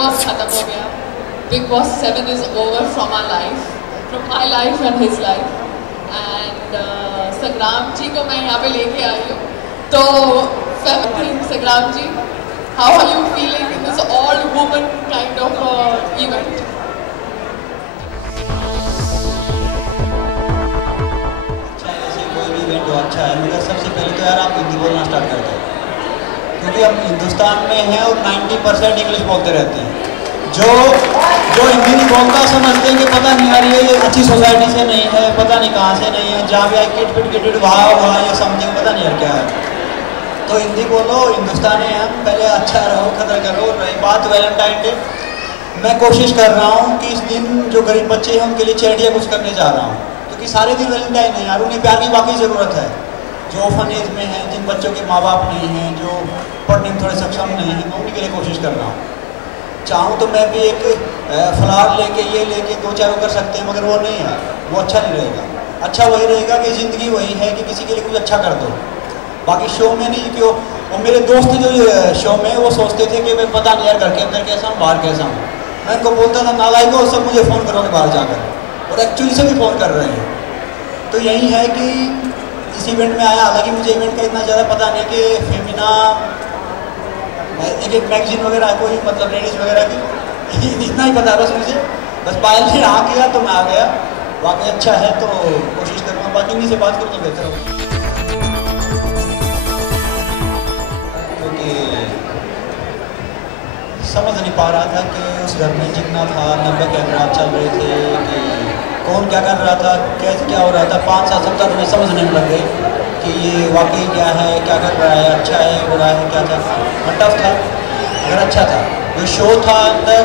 Boss खत्म हो गया. Big boss 7 is over from our life, from my life and his life. And संग्राम जी को मैं यहाँ पे लेके आई हूँ. तो संग्राम जी, how are you feeling in this all woman kind of event? अच्छा है, मगर सबसे पहले तो यार आप हिंदी बोलना स्टार्ट कर दो, क्योंकि हम हिंदुस्तान में हैं और 90% इंग्लिश बोलते रहते हैं. जो हिंदी नहीं बोलता समझते हैं कि पता नहीं यार ये अच्छी सोसाइटी से नहीं है, पता नहीं कहाँ से नहीं है, जहाँ भी आए किट पिट गिट वहाँ वहाँ ये समथिंग पता नहीं यार क्या है. तो हिंदी बोलो, हिंदुस्तानी हैं हम, पहले अच्छा रहो, कदर करो. रही बात वैलेंटाइन डे, मैं कोशिश कर रहा हूँ कि इस दिन जो गरीब बच्चे हैं उनके लिए चैरिटी कुछ करने जा रहा हूँ, क्योंकि सारे दिन वैलेंटाइन है यार. उन्हें प्यार की वाकई ज़रूरत है, जो ऑफन एज में हैं, जिन बच्चों के माँ बाप नहीं हैं, जो पढ़ने में थोड़े सक्षम नहीं हैं, मैं उन्हीं के लिए कोशिश कर रहा हूँ. चाहूँ तो मैं भी एक फ्लावर लेके ये लेके 2-4 कर सकते हैं, मगर वो नहीं है, वो अच्छा नहीं रहेगा. अच्छा वही रहेगा कि ज़िंदगी वही है कि किसी के लिए कुछ अच्छा कर दो. बाकी शो में नहीं कि वो मेरे दोस्त जो शो में वो सोचते थे कि मैं पता नहीं यार घर के अंदर कैसा हूँ, बाहर कैसा हूँ. मैं उनको बोलता था नालायक हो, सब मुझे फ़ोन करोगे बाहर जाकर, और एक्चुअली से भी फ़ोन कर रहे हैं. तो यही है कि इस इवेंट में आया. हालांकि मुझे इवेंट का इतना ज़्यादा पता नहीं कि फेमिना एक मैगजीन वगैरह कोई मतलब लेडीज़ वगैरह की इतना ही पता बस मुझे. बस पायल ने आ गया तो मैं आ गया. वाकई अच्छा है तो कोशिश करूँगा, बाकी इन्हीं से बात करूँ तो बेहतर होगा. क्योंकि समझ नहीं पा रहा था कि उस घर में जितना था 90 कैमरा चल रहे थे कि कौन क्या कर रहा था, कैसे क्या हो रहा था. 5-7 सप्ताह में समझ नहीं लग गई कि ये वाकई क्या है, क्या कर रहा है, अच्छा है, बुरा है, क्या था. टफ था अगर अच्छा था. जो शो था अंदर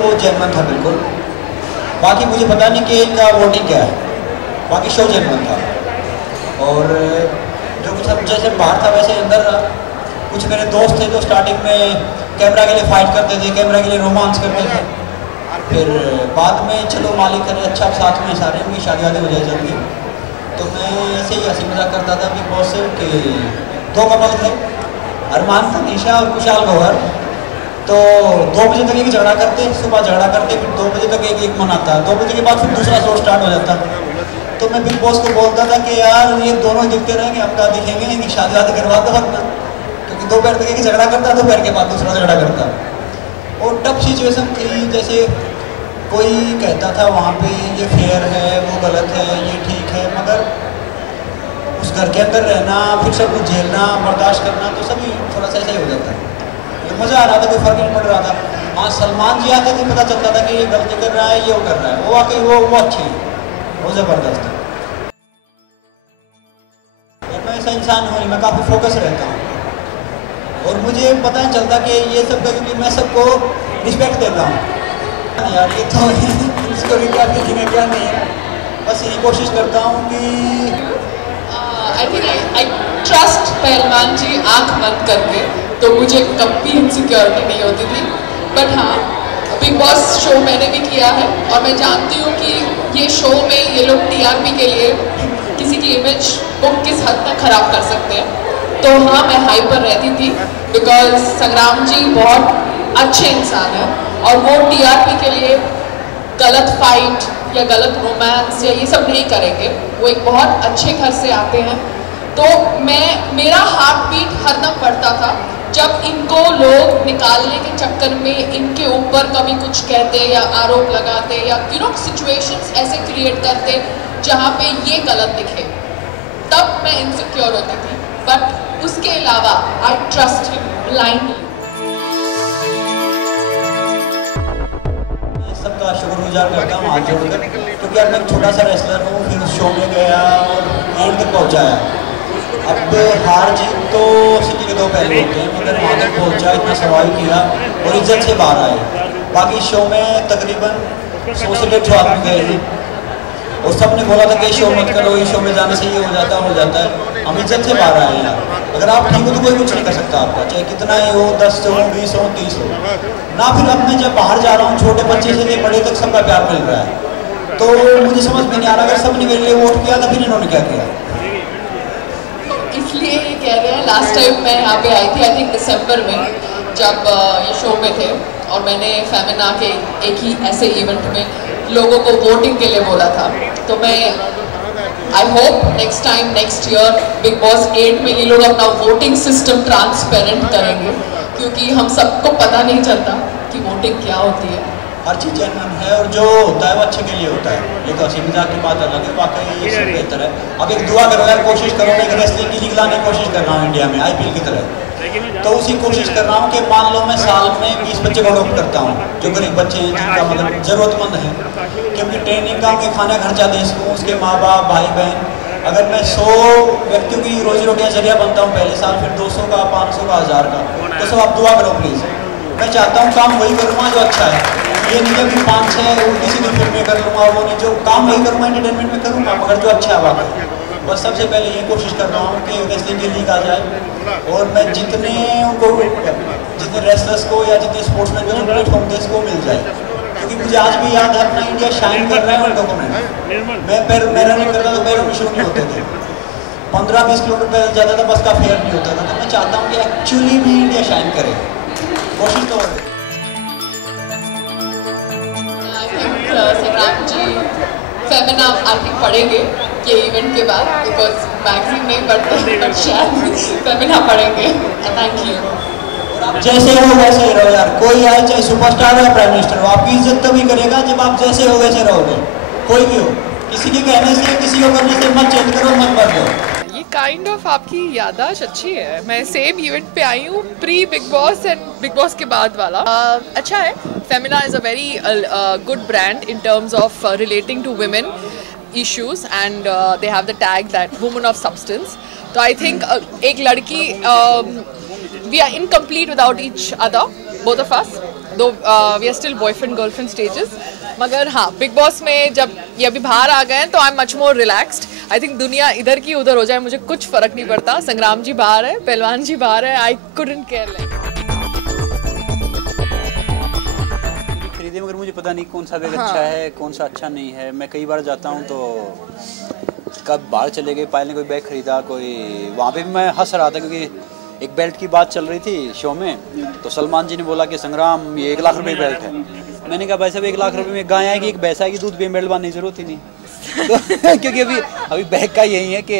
वो जेन्युइन था बिल्कुल. बाकी मुझे पता नहीं कि इनका वोटिंग क्या है, बाकी शो जेन्युइन था. और जो कुछ हम जैसे बाहर था वैसे अंदर रहा. कुछ मेरे दोस्त थे जो स्टार्टिंग में कैमरा के लिए फाइट करते थे, कैमरा के लिए रोमांस करते थे. फिर बाद में चलो मालिक करे अच्छा साथ में सारे उनकी शादी वादी हो जाए जल्दी. तो मैं ऐसे ही हंसी मजाक करता था बिग बॉस से कि 2 कपल थे, अरमान तनीशा और कुशाल गौहर. तो 2 बजे तक एक झगड़ा करते, सुबह झगड़ा करते, फिर 2 बजे तक एक मनाता. 2 बजे के बाद फिर दूसरा शो स्टार्ट हो जाता. तो मैं बिग बॉस को बोलता था कि यार ये दोनों दिखते रहेंगे, हम क्या दिखेंगे, इनकी शादी वादी करवा दो वरना. क्योंकि दोपहर तक एक झगड़ा करता, दोपहर के बाद दूसरा झगड़ा करता. और टफ सिचुएशन थी. जैसे कोई कहता था वहाँ पे ये फेयर है, वो गलत है, ये ठीक है, मगर उस घर के अंदर रहना, फिर सब कुछ झेलना, बर्दाश्त करना, तो सभी थोड़ा सा ऐसा ही हो जाता है. ये मज़ा आ रहा था, कोई फ़र्क नहीं पड़ रहा था. हाँ, सलमान जी आते थे, पता चलता था कि ये गलती कर रहा है, ये वो कर रहा है. वो वाकई वो अच्छी है, वो ज़बरदस्त है. मैं ऐसा इंसान हूँ, मैं काफ़ी फोकस रहता हूँ और मुझे पता नहीं चलता कि ये सब का, क्योंकि मैं सबको रिस्पेक्ट देता हूँ यार. ये तो इसको भी क्या देखेंगे क्या नहीं है, बस यही कोशिश करता हूँ कि आई थिंक आई ट्रस्ट पहलवान जी आँख बंद करके, तो मुझे कभी इनसिक्योरिटी नहीं होती थी. बट हाँ, बिग बॉस शो मैंने भी किया है और मैं जानती हूँ कि ये शो में ये लोग टीआरपी के लिए किसी की इमेज को किस हद तक ख़राब कर सकते हैं. तो हाँ, मैं हाइपर रहती थी बिकॉज संग्राम जी बहुत अच्छे इंसान हैं और वो टीआरपी के लिए गलत फाइट या गलत रोमांस या ये सब नहीं करेंगे. वो एक बहुत अच्छे घर से आते हैं. तो मेरा हार्ट बीट हरदम बढ़ता था जब इनको लोग निकालने के चक्कर में इनके ऊपर कभी कुछ कहते या आरोप लगाते या सिचुएशंस ऐसे क्रिएट करते जहाँ पे ये गलत दिखे, तब मैं इनसिक्योर होती थी. बट उसके अलावा आई ट्रस्ट हिम ब्लाइंडली. सबका शुक्रगुजार करता हूँ हाथ जोड़कर, क्योंकि अब मैं एक छोटा सा रेसलर हूँ. फिर उस शो में गया और एंड तक पहुँचाया. अब हार जीत तो सिटी के 2 पहलू होते हैं, मगर वहाँ तक पहुँचा, इतना सवाल किया और इज्जत से बाहर आए. बाकी शो में तकरीबन 100 से 150 आदमी गए हैं और सब ने बोला था कि शो मत करो, इस शो में जाने से ये हो जाता है. हम इज्जत से बाहर आए हैं. अगर आप ठीक हो तो कोई कुछ नहीं कर सकता आपका, चाहे कितना ही हो, 10 हो, 20 हो, 30 हो ना. फिर अब मैं जब बाहर जा रहा हूँ, छोटे बच्चे से ले बड़े तक सबका प्यार मिल रहा है. तो मुझे समझ में नहीं आ रहा, अगर सब ने मेरे लिए वोट किया तो फिर इन्होंने क्या किया. इसलिए ये कह रहे हैं, लास्ट टाइम मैं यहाँ पे आई थी आई थिंक दिसंबर में, जब ये शो में थे, और मैंने फेमिना के एक ही ऐसे इवेंट में लोगों को वोटिंग के लिए बोला था। तो मैं I hope next time next year big boss 8 में ये लोग अपना वोटिंग सिस्टम ट्रांसपेरेंट करेंगे, क्योंकि हम सबको पता नहीं चलता कि वोटिंग क्या होती है। हर चीज़ जेन्युइन है और जो होता है वो अच्छे के लिए होता है। ये तो हंसी मजाक की बात अलग है, वाकई ये सब बेहतर है। अब एक दुआ करो यार, कोशिश करो मैं रेसलिंग की लीग लाने की कोशिश कर रहा हूँ इंडिया में IPL की तरह। तो उसी कोशिश कर रहा हूँ कि मान लो मैं साल में 20 बच्चे को अडॉप्ट करता हूँ जो गरीब बच्चे हैं, जिनका मतलब ज़रूरतमंद है, क्योंकि ट्रेनिंग का उनके खाना खर्चा दे सकूँ, उसके माँ बाप भाई बहन। अगर मैं 100 व्यक्तियों की रोजी रोटी का जरिया बनता हूँ पहले साल, फिर 200 का 500 का 1000 का, तो सब आप दुआ करो प्लीज़। मैं चाहता हूँ काम वही करूँगा जो अच्छा है, ये नहीं है कि 5-6 उल्टी सीधी फिल्में कर लूँगा, वो नहीं, जो काम वही करूँगा एंटरटेनमेंट में करूँगा, मगर जो अच्छा है वाकई। बस सबसे पहले ये कोशिश कर रहा हूँ कि रेसलिंग की लीग आ जाए और मैं जितने रेसलर्स को या जितने स्पोर्ट्समैन को जो प्लेटफॉर्म दे इसको मिल जाए, क्योंकि मुझे आज भी याद है अपना इंडिया शाइन कर रहा है और डॉक्यूमेंट। मैं रनिंग करता तो पैरों में शो नहीं होते थे, 15-20 किलोमीटर पैदल जाता था, बस का फेयर नहीं होता था। तो मैं चाहता हूँ कि एक्चुअली भी इंडिया शाइन करे, कोशिश तो हो। संग्राम जी फेमिना आर्टिक पढ़ेंगे ये इवेंट के बाद, बिकॉज मैगजीन नहीं पढ़ते, बट शायद फेमिना पढ़ेंगे। Thank you. जैसे हो वैसे ही रहो यार, कोई आए चाहे सुपरस्टार हो या प्राइम मिनिस्टर हो, आपकी इज्जत तभी करेगा जब आप जैसे हो वैसे रहोगे, कोई भी हो। किसी के कहने से किसी को करने से मत चेंज करो, मत बदलो। ये काइंड ऑफ आपकी याददाश्त अच्छी है। मैं सेम इवेंट पे आई हूँ, pre big boss and big boss के बाद वाला। अच्छा है, Femina is a very good brand in terms of relating to women issues, and they have the tag that woman of substance. So I think एक लड़की, we are incomplete without each other, both of us, though we are still boyfriend girlfriend stages. मगर हाँ, big boss में जब ये अभी बाहर आ गए हैं तो I am much more relaxed. I think दुनिया इधर की उधर हो जाए, मुझे कुछ फर्क नहीं पड़ता। संग्राम जी बाहर है, पहलवान जी बाहर है, आई कुडंट केयर लेस। खरीदे मगर मुझे पता नहीं कौन सा बैग अच्छा है, कौन सा अच्छा नहीं है। मैं कई बार जाता हूँ तो कब बाहर चले गए, पायल ने कोई बैग खरीदा, कोई वहाँ पे भी मैं हंस रहा था क्योंकि एक बेल्ट की बात चल रही थी शो में, तो सलमान जी ने बोला कि संग्राम ये 1 लाख रुपए बेल्ट है। मैंने कहा भाई साहब 1 लाख रुपए में गाय आएगी, एक भैंस आएगी, दूध पे बेल्ट बांधने की जरूरत ही नहीं। तो क्योंकि अभी बैग का यही है कि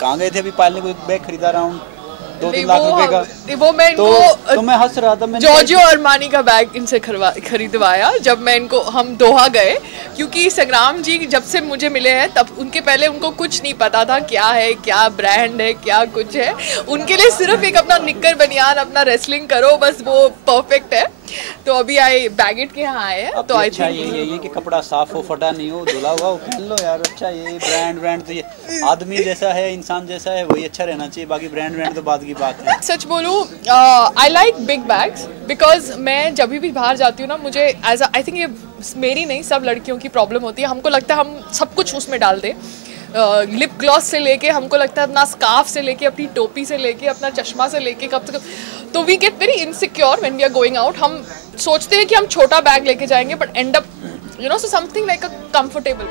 कहाँ गए थे, अभी पायल ने कोई बैग खरीदा अराउंड 2-3 लाख रुपए का, वो मैं इनको तो मैं हंस रहा था। मैंने जॉर्जियो अरमानी का बैग इनसे खरीदवाया जब मैं इनको, हम दोहा गए, क्योंकि संग्राम जी जब से मुझे मिले हैं तब उनके पहले उनको कुछ नहीं पता था क्या है, क्या ब्रांड है, क्या कुछ है। उनके लिए सिर्फ एक अपना निक्कर बनियान, अपना रेसलिंग करो, बस वो परफेक्ट है। तो अभी आई बैगेट के यहाँ आए हैं, तो आई अच्छा यही है कि कपड़ा साफ हो, फटा नहीं हो, धुला हुआ हो, पहन लो यार। अच्छा ये ब्रांड तो ये आदमी जैसा है, इंसान जैसा है, वही अच्छा रहना चाहिए, बाकी ब्रांड तो बाद की बात है। सच बोलूँ, I like big bags because मैं जब भी बाहर जाती हूँ ना, मुझे एज आई थिंक ये मेरी नहीं सब लड़कियों की प्रॉब्लम होती है। हमको लगता है हम सब कुछ उसमें डाल दें, लिप ग्लॉस से लेके, हमको लगता है अपना स्कार्फ से लेके, अपनी टोपी से लेके, अपना चश्मा से लेके, कब तक तो we get very insecure when we are going out. हम सोचते हैं कि हम छोटा बैग लेके जाएंगे, but end up you know so something like a comfortable.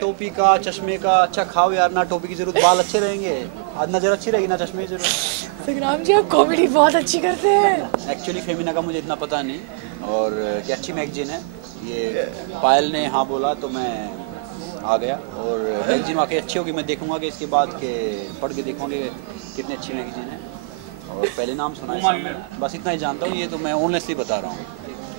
टोपी का, चश्मे का, अच्छा खाओ यार, ना टोपी की जरूरत, बाल अच्छे रहेंगे, आज नजर अच्छी रहेगी, ना चश्मे की जरूरत। संग्राम जी आप कॉमेडी बहुत अच्छी करते हैं। एक्चुअली फेमिना का मुझे इतना पता नहीं, और ये अच्छी मैगजीन है, ये पायल ने हाँ बोला तो मैं आ गया, और मैगजीन वाकई अच्छी होगी। मैं देखूंगा कि इसके बाद के पढ़ के देखूंगा कि कितनी अच्छी मैगजीन है, और पहले नाम सुना है, बस इतना ही जानता हूँ। ये तो मैं ऑनेस्टली बता रहा हूँ,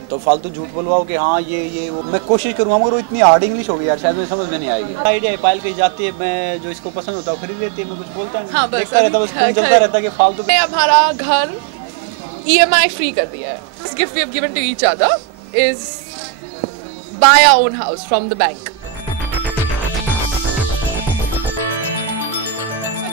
तो फालतू झूठ बोलवाओ कि हाँ ये वो। मैं कोशिश करूँगा मगर वो इतनी हार्ड इंग्लिश होगी यार, शायद मुझे समझ में नहीं आएगी। आइडिया है, पायल कहीं जाती है, मैं जो इसको पसंद होता है खरीद लेती है, मैं कुछ बोलता नहीं। हाँ, देखता रहता, बस चलता रहता कि फालतू। हमारा घर EMI फ्री कर दिया है। This gift we have given to each other is buy our own house from the bank.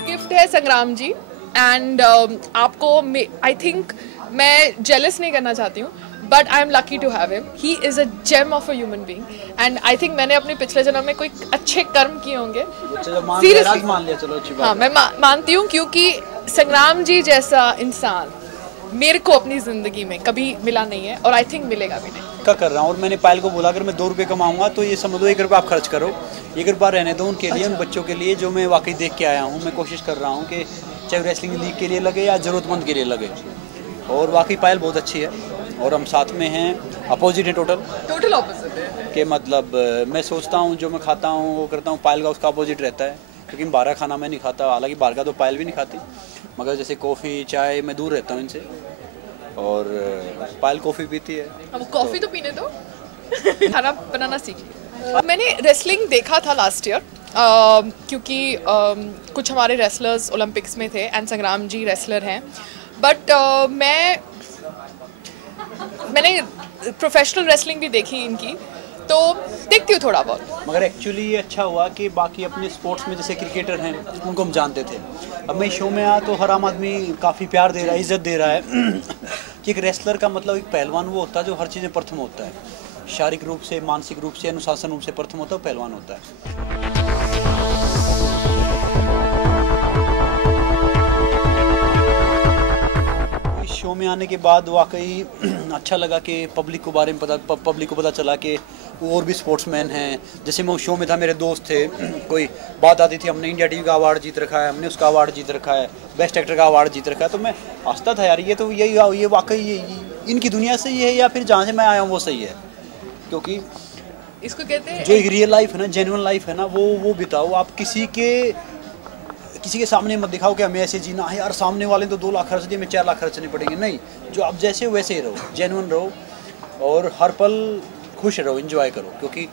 Gift है संग्राम जी, एंड आपको आई थिंक मैं जेलस नहीं करना चाहती हूँ, but I am lucky to have him. He is a gem of a human being, and I think मैंने अपने पिछले जन्म में कोई अच्छे कर्म किए होंगे। सीरियसली मान लिया, चलो अच्छी बात। हाँ, मैं मानती हूँ, क्योंकि संग्राम जी जैसा इंसान मेरे को अपनी ज़िंदगी में कभी मिला नहीं है, और आई थिंक मिलेगा भी नहीं। क्या कर रहा हूँ, और मैंने पायल को बोला अगर मैं 2 रुपये कमाऊंगा तो ये समझ लो 1 रुपया आप खर्च करो, 1 रुपया रहने दो उनके लिए, उन बच्चों के लिए जो मैं वाकई देख के आया हूँ। मैं कोशिश कर रहा हूँ कि चाहे रेसलिंग लीग के लिए लगे या ज़रूरतमंद के लिए लगे। और वाकई पायल बहुत अच्छी है और हम साथ में हैं, अपोजिट है, टोटल ऑपोजिट है कि मतलब मैं सोचता हूँ जो मैं खाता हूँ वो करता हूँ, पायल का उसका अपोजिट रहता है, क्योंकि बाहर का खाना मैं नहीं खाता, हालांकि बाहर का तो पायल भी नहीं खाती, मगर जैसे कॉफ़ी चाय मैं दूर रहता हूँ इनसे, और पायल कॉफ़ी पीती है। अब कॉफ़ी तो पीने दो, खाना बनाना सीख लिया। मैंने रेसलिंग देखा था लास्ट ईयर, क्योंकि कुछ हमारे रेसलर्स ओलंपिक्स में थे एंड संग्राम जी रेसलर हैं, बट मैंने प्रोफेशनल रेसलिंग भी देखी इनकी, तो देखती हूँ थोड़ा बहुत। मगर एक्चुअली ये अच्छा हुआ कि बाकी अपने स्पोर्ट्स में जैसे क्रिकेटर हैं उनको हम जानते थे, अब मैं शो में आया तो हर आम आदमी काफ़ी प्यार दे रहा है, इज्जत दे रहा है कि एक रेसलर का मतलब एक पहलवान वो होता है जो हर चीज़ में प्रथम होता है, शारीरिक रूप से, मानसिक रूप से, अनुशासन रूप से प्रथम होता है, पहलवान होता है। शो में आने के बाद वाकई अच्छा लगा कि पब्लिक को बारे में पब्लिक को पता चला कि और भी स्पोर्ट्समैन हैं। जैसे मैं शो में था, मेरे दोस्त थे, कोई बात आती थी हमने इंडिया टीवी का अवार्ड जीत रखा है, हमने उसका अवार्ड जीत रखा है, बेस्ट एक्टर का अवार्ड जीत रखा है, तो मैं हंसता था यार, ये तो ये वाकई इनकी दुनिया सही है या फिर जहाँ से मैं आया हूँ वो सही है, क्योंकि इसको कहते हैं जो एक रियल लाइफ है ना, जेन्युइन लाइफ है ना, वो बिताओ। आप किसी के सामने मत दिखाओ कि हमें ऐसे जीना है यार, सामने वाले तो 2 लाख खर्च दिए, हमें 4 लाख खर्चने पड़ेंगे, नहीं, जो आप जैसे हो वैसे ही रहो, जेन्युइन रहो और हर पल खुश रहो, एंजॉय करो, क्योंकि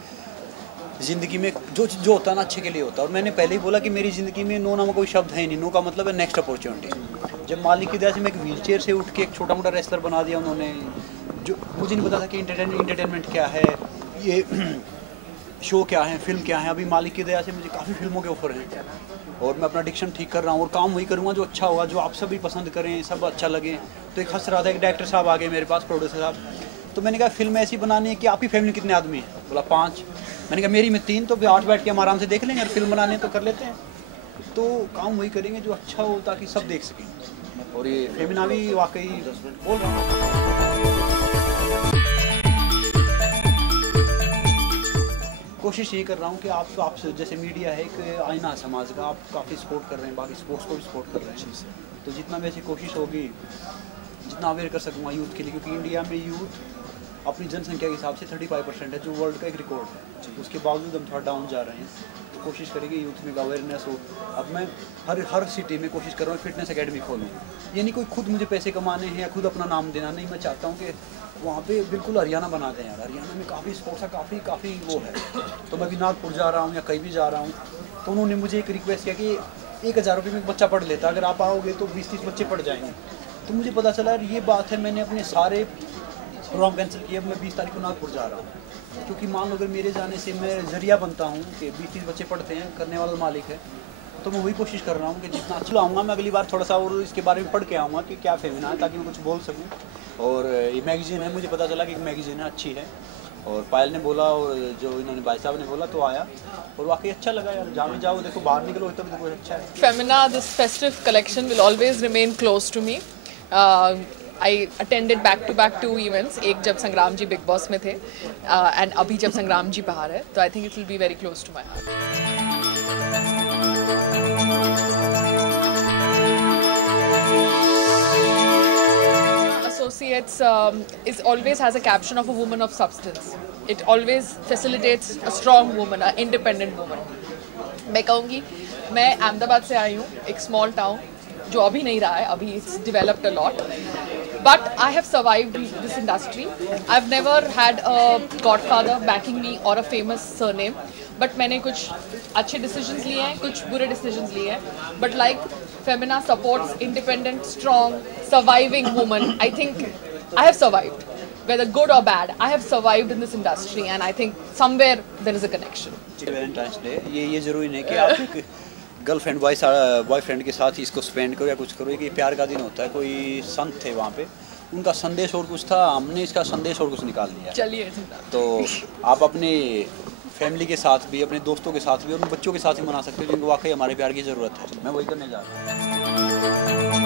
ज़िंदगी में जो होता है ना अच्छे के लिए होता है। और मैंने पहले ही बोला कि मेरी ज़िंदगी में नो नाम कोई शब्द है नहीं, नो का मतलब है नेक्स्ट अपॉर्चुनिटी। जब मालिक की दया से मैं एक व्हील चेयर से उठ के एक छोटा मोटा रेसलर बना दिया उन्होंने, जो मुझे नहीं पता था कि इंटरटेनमेंट क्या है, ये शो क्या है, फिल्म क्या है। अभी मालिक की दया से मुझे काफ़ी फिल्मों के ऑफर हैं और मैं अपना डिक्शन ठीक कर रहा हूँ और काम वही करूँगा जो अच्छा होगा, जो आप सभी पसंद करें, सब अच्छा लगे। तो एक हंस रहा था, एक डायरेक्टर साहब आ गए मेरे पास, प्रोड्यूसर साहब, तो मैंने कहा फिल्म ऐसी बनानी है कि आप ही फैमिली कितने आदमी हैं? बोला 5। मैंने कहा मेरी में 3, तो 8 बैठ के हम आराम से देख लेंगे, और फिल्म बनाने तो कर लेते हैं। तो काम वही करेंगे जो अच्छा हो ताकि सब देख सकें। और ये फेमिना भी वाकई बोल रहा हूँ, कोशिश ये कर रहा हूँ कि आप जैसे मीडिया है एक आईना है समाज का, आप काफ़ी सपोर्ट कर रहे हैं, बाकी स्पोर्ट्स को भी सपोर्ट कर रहे हैं, तो जितना वैसी कोशिश होगी, जितना अवेयर कर सकूँगा यूथ के लिए, क्योंकि इंडिया में यूथ अपनी जनसंख्या के हिसाब से 35% है, जो वर्ल्ड का एक रिकॉर्ड है, उसके बावजूद हम थोड़ा डाउन जा रहे हैं। तो कोशिश करेंगे यूथ में अवेयरनेस हो। अब मैं हर सिटी में कोशिश कर रहा हूँ फिटनेस एकेडमी खोलूँ, ये नहीं कोई खुद मुझे पैसे कमाने हैं या खुद अपना नाम देना, नहीं, मैं चाहता हूँ कि वहाँ पे बिल्कुल हरियाणा बना दें यार। हरियाणा में काफ़ी स्पोर्ट्स का काफ़ी वो है। तो मैं भी नागपुर जा रहा हूँ या कहीं भी जा रहा हूँ, तो उन्होंने मुझे एक रिक्वेस्ट किया कि 1000 रुपये में एक बच्चा पढ़ लेता, अगर आप आओगे तो 20-30 बच्चे पढ़ जाएंगे। तो मुझे पता चला यार ये बात है, मैंने अपने सारे प्रोग्राम कैंसिल किए। अब मैं 20 तारीख को नागपुर जा रहा हूँ, क्योंकि मान लो अगर मेरे जाने से मैं जरिया बनता हूँ कि 20-30 बच्चे पढ़ते हैं, करने वाला मालिक है, तो मैं वही कोशिश कर रहा हूँ कि जितना अच्छा आऊँगा। मैं अगली बार थोड़ा सा और इसके बारे में पढ़ के आऊँगा कि क्या फेमिना है, ताकि मैं कुछ बोल सकूँ। और ये मैगज़ीन है, मुझे पता चला कि एक मैगज़ीन है, अच्छी है, और पायल ने बोला और जो इन्होंने भाई साहब ने बोला तो आया, और वाकई अच्छा लगा यार। जहाँ जाओ देखो, बाहर निकलो तो भी देखो अच्छा है। Femina, this festive collection will always remain close to me. I attended back to back 2 events, एक जब संग्राम जी बिग बॉस में थे एंड अभी जब संग्राम जी बाहर है, तो I think it will be very close to my heart. Associates is always has a caption of a woman of substance. It always facilitates a strong woman, an independent woman. मैं कहूँगी, मैं अहमदाबाद से आई हूँ, एक small town जो अभी नहीं रहा है, अभी it's developed a lot. But I have survived this industry. I've never had a godfather backing me or a famous surname. But मैंने कुछ अच्छे decisions लिए हैं, कुछ बुरे decisions लिए हैं. But like Femina supports independent, strong, surviving women. I think I have survived, whether good or bad. I have survived in this industry, and I think somewhere there is a connection. Valentine's Day, ये ज़रूरी नहीं कि आप एक girlfriend boyfriend के साथ ही इसको spend करो या कुछ करो, कि प्यार का दिन होता है। कोई संत थे वहाँ पे, उनका संदेश और कुछ था, हमने इसका संदेश और कुछ निकाल लिया। चलिए, तो आप अपने फैमिली के साथ भी, अपने दोस्तों के साथ भी और बच्चों के साथ भी मना सकते हो, जिनको वाकई हमारे प्यार की ज़रूरत है। मैं वही करने जा रहा हूँ।